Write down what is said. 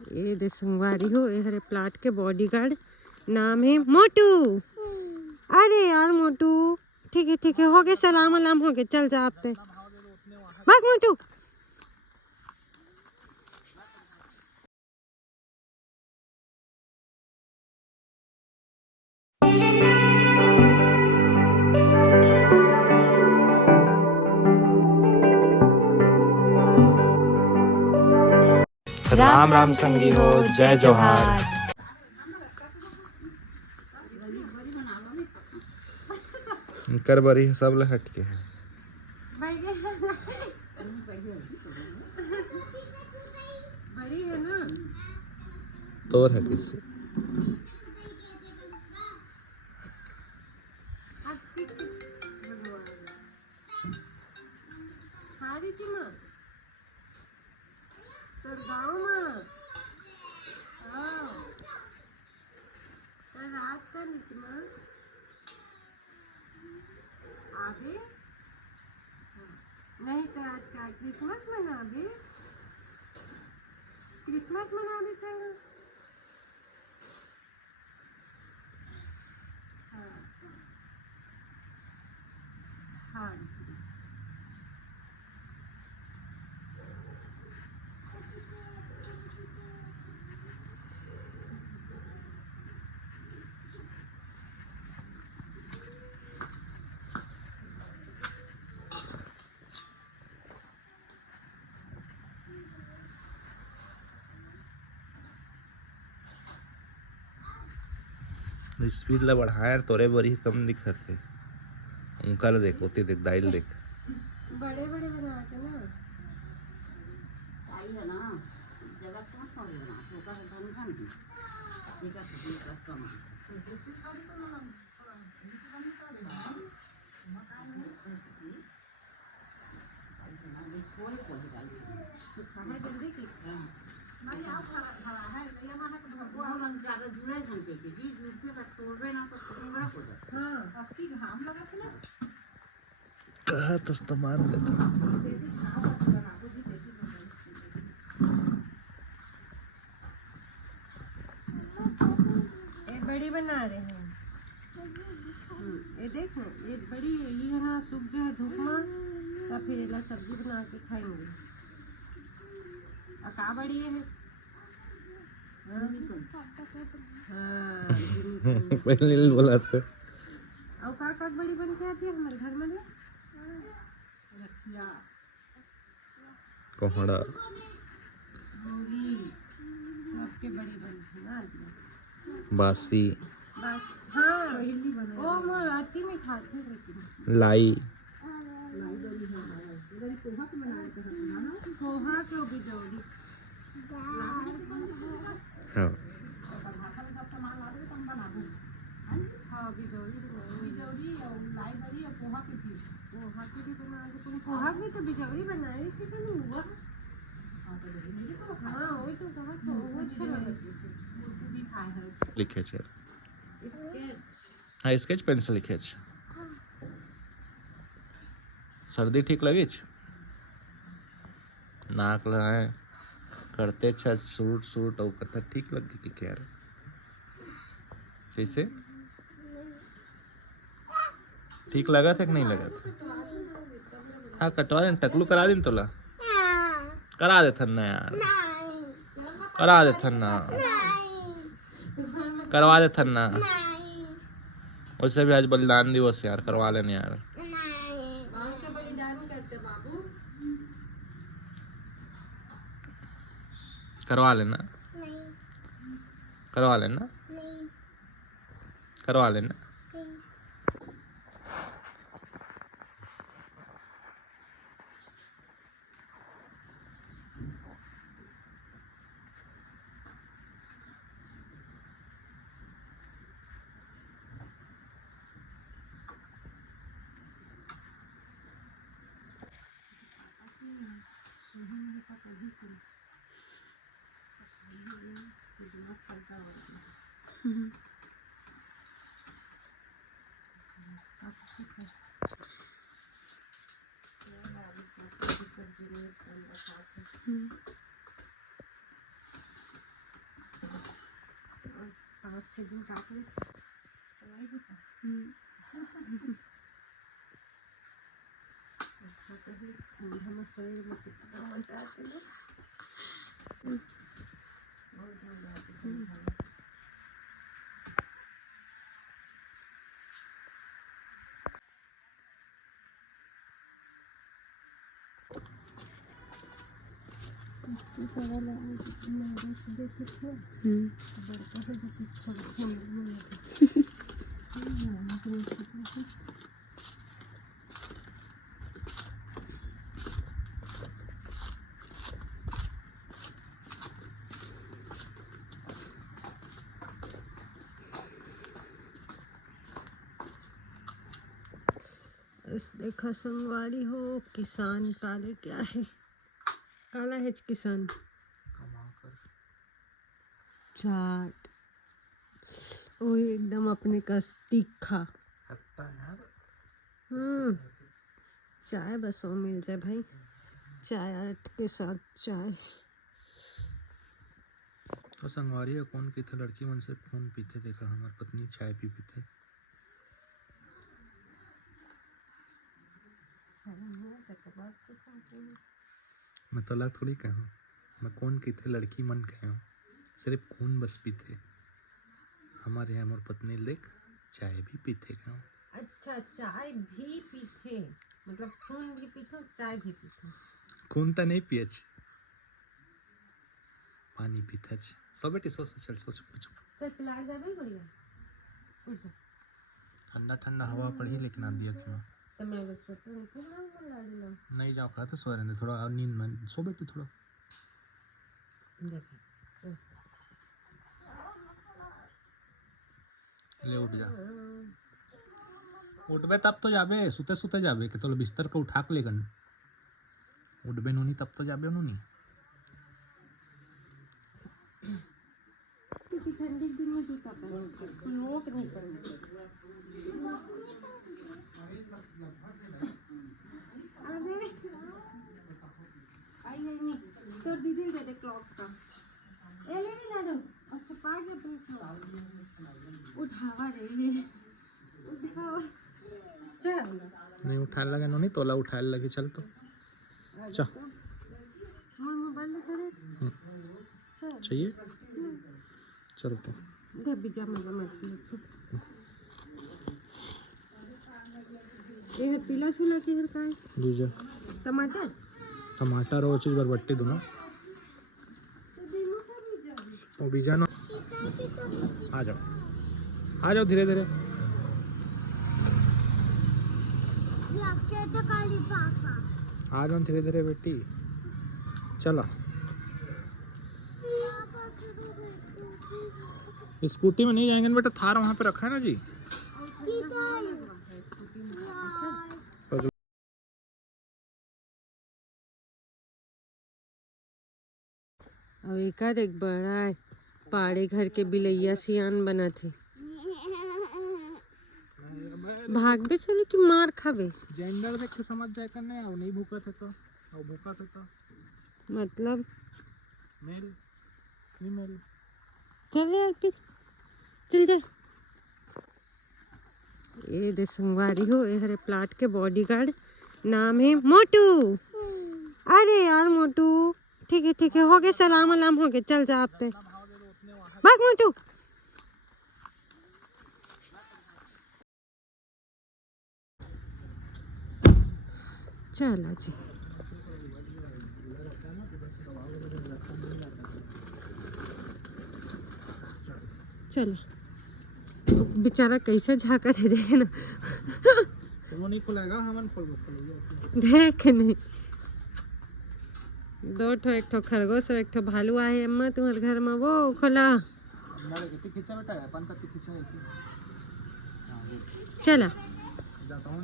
ये दे संगवारी हो, ये हरे प्लाट के बॉडीगार्ड, नाम है मोटू। अरे यार मोटू, ठीक है हो गए, सलाम अलाम हो गए, चल जा आपने, भाग मोटू। राम राम संगी हो, जय जोहार। कर बरी सब ल हट के है बड़ी है ना, तोर है किससे हारी थी माँ तोर गाँव में, तो रात का निकमा आगे नहीं, तो आज का क्रिसमस मनाबे, क्रिसमस मनाबे था। हाँ स्पीड ला बढ़ाया तोरे बरी कम दिखत है। उनका देख होती देख दाइल देख बड़े बड़े बनाते ना, आई है ना जगह कहाँ पर है ना तो का धन धन की एक का कम जल्दी की ज्यादा जुड़ा घन के बीच से तोड़वे ना तो बड़ा हो जाता। हाँ अबकी घाम लगा था ना कहा तो इस्तेमाल देता ये बड़ी बना रहे हैं। ये देख ना, ये बड़ी ये है ना, सूख जाए धूप में तो फिर इला सब्जी बना के खाएंगे। का बड़ी है पहले बोला था और का बड़ी बन के आती है हमारे घर में ले रखिया कोहड़ा मूली सबके बड़ी बनती ना बासी बस। हाँ ओ मैं आती में खाती लेकिन लाई पोहा के बिजौरी हाँ हाँ बिजौरी और लाई बड़ी और पोहा के भी बना दे। तुम पोहा भी तो बिजौरी बनाए इसी का नहीं हुआ। हाँ वही तो कहा तो वो अच्छा लगा लिखे छे स्केच। हाँ स्केच पेन से लिखे छे। सर्दी ठीक लगी छे नाक लगाए करते छे सूट सूट और कथा ठीक लग गई क्या यार कैसे ठीक लगा था कि नहीं लगा था। हाँ कटवा दे टकलू करा दिन तोला करा दे थन्ना यार करा दे थन्ना करवा दे थन्ना वैसे भी आज बलिदान दिवस यार करवा लेने यार करवा लेना करवा लेना करवा लेना 5-6 दिन काट ले सवाई देता अच्छा तो ही ठंडा में सोए में कितना मजा आते हैं बहुत मजा आती है देखा संगवारी हो किसान काले क्या है काला है किसान चाट वो एकदम अपने का तीखा चाय बस वो मिल जाए भाई चाय के साथ चाय तो संगवारी है कौन की थे लड़की मन से फोन पीते देखा हमार पत्नी चाय पी पीते मैं तला थोड़ी कहूँ मैं कौन की थे लड़की मन कहूँ सिर्फ खून बस पीते हमारे यहाँ मोर पत्नी लेख चाय भी पीते कहूँ अच्छा चाय भी पीते मतलब खून भी पीते चाय भी पीते खून तो नहीं पिए पानी पीते सो बेटी सो चल सो चल पिला जाबे बढ़िया उठ जा ठंडा ठंडा हवा पड़ी लेकिन आ दिया कि तो मैं बस सोता हूँ कि ना ला नहीं जाओ कहा तो सो रहे थोड़ा और नींद में सो बेटी थोड़ा ले उठ जा उठबे तब तो जाबे सुते सुते जाबे कि तो बिस्तर को उठा के लेगन उठबे नूनी तब तो जाबे नूनी ठंडी दिन में जूता पहन लोग नहीं पहनते अरे आई नहीं तो दीदी दे दे क्लॉक का ए ले ला दो अच्छा पा के अपने उठावा रही है उठावा चल नहीं उठा लगा नूनी तोला उठा लगी चल तो चल मोबाइल करे चाहिए चलते दे बीजा मजा मत ये है पीला छुला के हर का है जीजा टमाटर टमाटर और चीज बरबट्टी दोनों वो बीजा ना आ जाओ धीरे धीरे आ जाओ धीरे धीरे बेटी चला स्कूटी में नहीं जाएंगे बेटा थार वहाँ पे रखा है ना जी अब एक बड़ा है पहाड़ी घर के बिलैया सियान बना थे भाग भी चलो कि मार खावे जेंडर देख के समझ जाए करने और नहीं भूखा थे तो और भूखा थे तो मतलब मेल फीमेल चल यार फिर चल जा ये दे संगवारी हो ये हरे प्लाट के बॉडीगार्ड नाम है मोटू अरे यार मोटू ठीक है हो गए सलाम अलाम हो गए चल जा आपते भाग मोटू चला जी चलो बेचारा कैसे झाका दे देखे ना वो नहीं खुलेगा हमन देख नहीं दो ठो एक ठो खरगोश और एक ठो भालू आए अम्मा तुम्हारे घर में वो खोला चला जाता हूँ